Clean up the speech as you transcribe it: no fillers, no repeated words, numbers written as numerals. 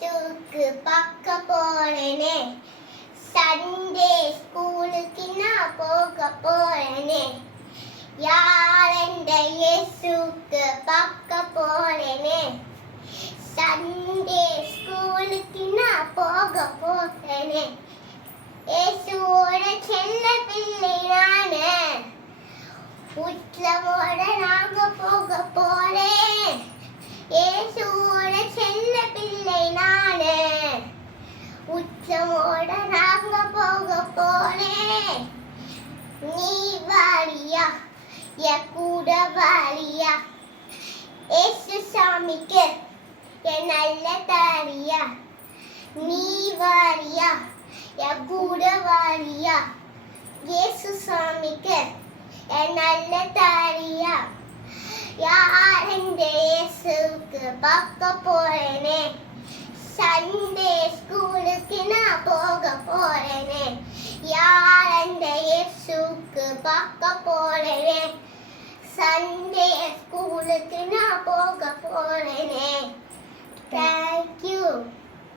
இயேசுக்கு பார்க்க போறேனே. சண்டே ஸ்கூலுக்கு நான் போக போறேனே. யார் என்ற இயேசுக்கு பார்க்க போறேனே. சண்டே ஸ்கூலுக்கு நான் போக போறேனே. இயேசுவோட செல்ல பிள்ளை நானே. உச்சமோட நாங்க போக போறேன். இயேசுவோட செல்ல பிள்ளை நானே. உச்சமோட நாங்க போக போறேன். நீ வாரியா என் கூட வாரியா. இயேசு சாமிக்கு என் நல்ல தாரியா. நீ வாரியா என் கூட வாரியா. இயேசு சாமிக்கு என் நல்ல தாரியா. யார் இந்த இயேசுக்கு பார்க்க போறேனே. சண்டே ஸ்கூலுக்கு நான் போக போறேனே. யார் இந்த இயேசுக்கு பார்க்க போறேனே. சண்டே ஸ்கூலுக்கு நான் போக போறேனே. Thank you.